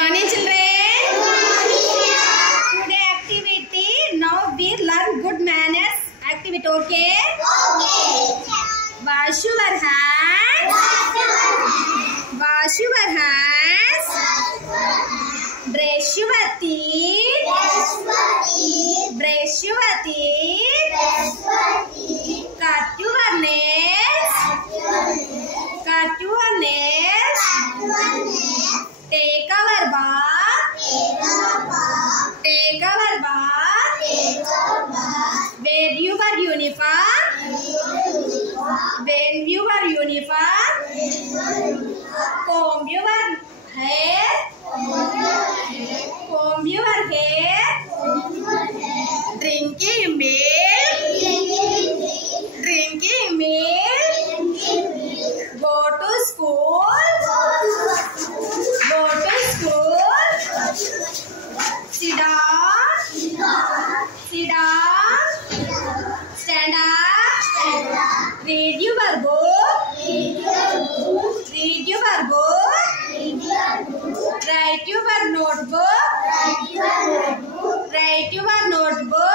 Morning children. Today activity. Now we learn good manners activity. Okay. Wash your hands. Wash your hands. Brush your teeth. Brush your teeth. Cut your nails. Cut your nails. Take our bath. Take our bath. Wear your uniform. Wear your uniform. Comb your hair. Comb your hair. Drinking milk. Drinking milk. Go to school. Go to school. Sit down. Sit down. Stand up. Read your book. Read your book. Write your notebook. Write your notebook.